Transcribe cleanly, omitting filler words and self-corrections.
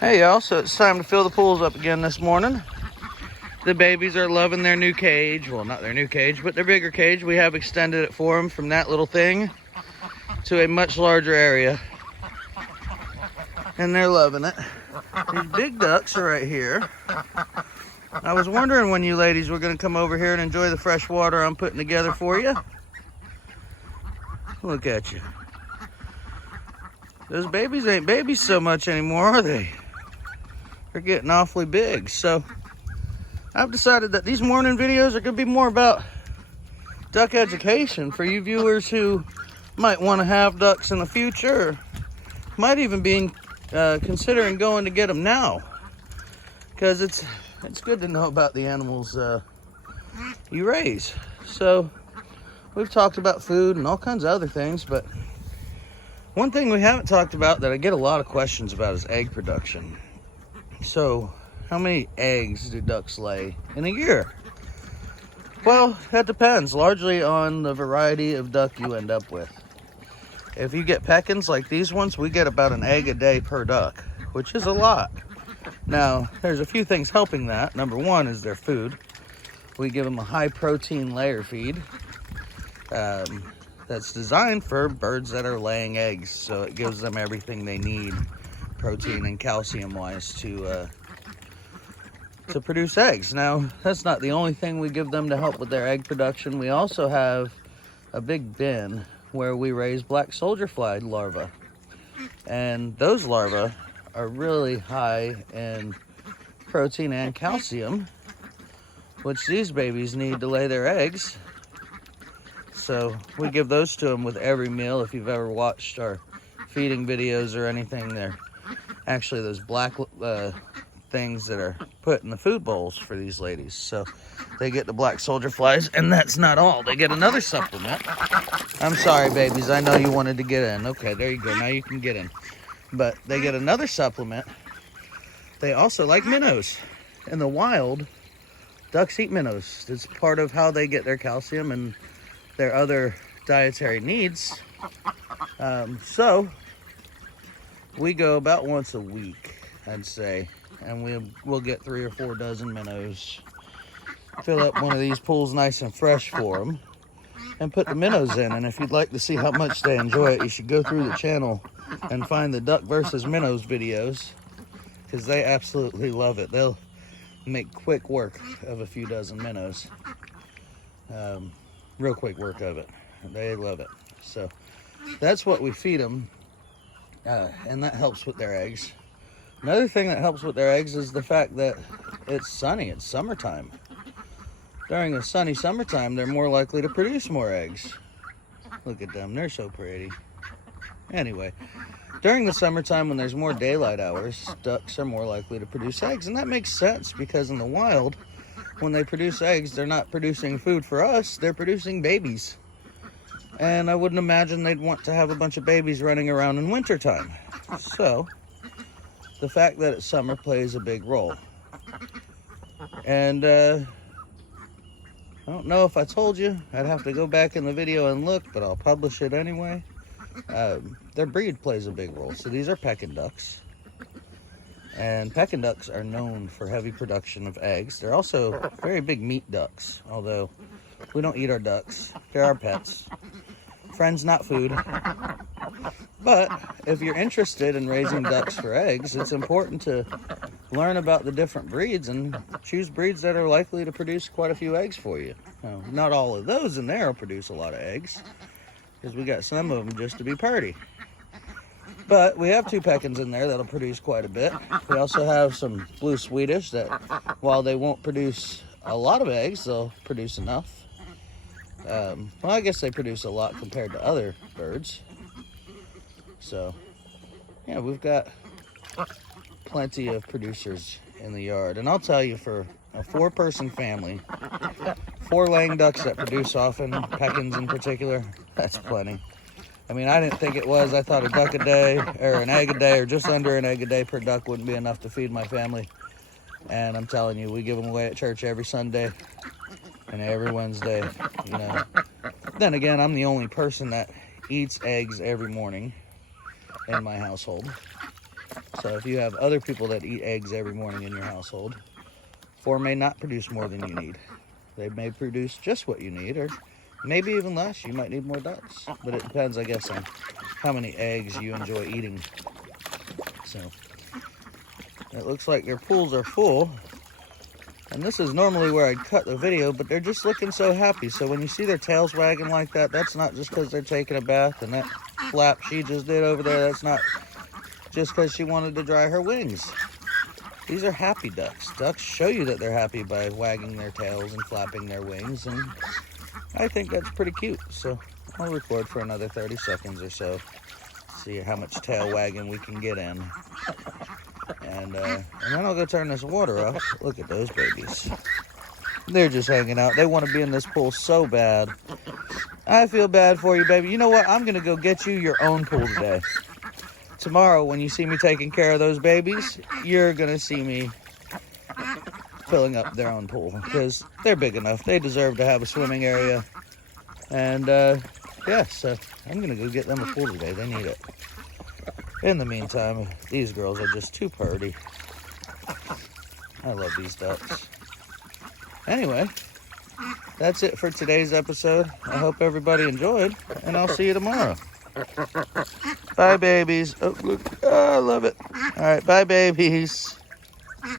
Hey y'all, so it's time to fill the pools up again this morning. The babies are loving their new cage. Well, not their new cage, but their bigger cage. We have extended it for them from that little thing to a much larger area. And they're loving it. These big ducks are right here. I was wondering when you ladies were going to come over here and enjoy the fresh water I'm putting together for you. Look at you. Those babies ain't babies so much anymore, are they? They're getting awfully big. So I've decided that these morning videos are going to be more about duck education for you viewers who might want to have ducks in the future, or might even be considering going to get them now, because it's good to know about the animals you raise. So we've talked about food and all kinds of other things, but one thing we haven't talked about that I get a lot of questions about is egg production. So how many eggs do ducks lay in a year? Well, that depends largely on the variety of duck you end up with. If you get Peckins like these ones, we get about an egg a day per duck, which is a lot. Now, there's a few things helping that. Number one is their food. We give them a high protein layer feed that's designed for birds that are laying eggs. So it gives them everything they need, protein and calcium wise, to produce eggs. Now, that's not the only thing we give them to help with their egg production. We also have a big bin where we raise black soldier fly larvae. And those larvae are really high in protein and calcium, which these babies need to lay their eggs. So we give those to them with every meal. If you've ever watched our feeding videos or anything, they're actually those black things that are put in the food bowls for these ladies. So they get the black soldier flies, and that's not all. They get another supplement. I'm sorry, babies. I know you wanted to get in. Okay, there you go. Now you can get in. But they get another supplement. They also like minnows. In the wild, ducks eat minnows. It's part of how they get their calcium and their other dietary needs. So we go about once a week, I'd say, and we'll get 3 or 4 dozen minnows, fill up one of these pools nice and fresh for them, and put the minnows in. And if you'd like to see how much they enjoy it, you should go through the channel and find the duck versus minnows videos, because they absolutely love it. They'll make quick work of a few dozen minnows. Real quick work of it. They love it. So that's what we feed them, and that helps with their eggs. Another thing that helps with their eggs is the fact that it's sunny. It's summertime. During the sunny summertime, they're more likely to produce more eggs. Look at them. They're so pretty. Anyway, during the summertime when there's more daylight hours, ducks are more likely to produce eggs. And that makes sense, because in the wild, when they produce eggs, they're not producing food for us. They're producing babies. And I wouldn't imagine they'd want to have a bunch of babies running around in wintertime. So the fact that it's summer plays a big role. And I don't know if I told you. I'd have to go back in the video and look, but I'll publish it anyway. Their breed plays a big role. So these are Pekin ducks. And Pekin ducks are known for heavy production of eggs. They're also very big meat ducks, although we don't eat our ducks. They're our pets. Friends, not food. But if you're interested in raising ducks for eggs, it's important to learn about the different breeds and choose breeds that are likely to produce quite a few eggs for you. Now, not all of those in there will produce a lot of eggs, because we got some of them just to be purty. But we have 2 Peckins in there that'll produce quite a bit. We also have some blue Swedish that, while they won't produce a lot of eggs, they'll produce enough. Well, I guess they produce a lot compared to other birds. So, yeah, we've got plenty of producers in the yard. And I'll tell you, for a 4-person family, 4 laying ducks that produce often, Peckins in particular, that's plenty. I mean, I didn't think it was. I thought a duck a day, or an egg a day, or just under an egg a day per duck wouldn't be enough to feed my family. And I'm telling you, we give them away at church every Sunday and every Wednesday, you know. Then again, I'm the only person that eats eggs every morning in my household. So if you have other people that eat eggs every morning in your household, 4 may not produce more than you need. They may produce just what you need, or maybe even less. You might need more ducks. But it depends, I guess, on how many eggs you enjoy eating. So it looks like their pools are full. And this is normally where I'd cut the video, but they're just looking so happy. So when you see their tails wagging like that, that's not just because they're taking a bath. And that flap she just did over there, that's not just because she wanted to dry her wings. These are happy ducks. Ducks show you that they're happy by wagging their tails and flapping their wings. And I think that's pretty cute. So I'll record for another 30 seconds or so. See how much tail wagging we can get in. And then I'll go turn this water off. Look at those babies. They're just hanging out. They want to be in this pool so bad. I feel bad for you, baby. You know what? I'm going to go get you your own pool today. Tomorrow, when you see me taking care of those babies, you're going to see me filling up their own pool. Because they're big enough. They deserve to have a swimming area. And, yeah, so I'm going to go get them a pool today. They need it. In the meantime, these girls are just too purty. I love these ducks. Anyway, that's it for today's episode. I hope everybody enjoyed, and I'll see you tomorrow. Bye, babies. Oh, look. Oh, I love it. All right, bye, babies.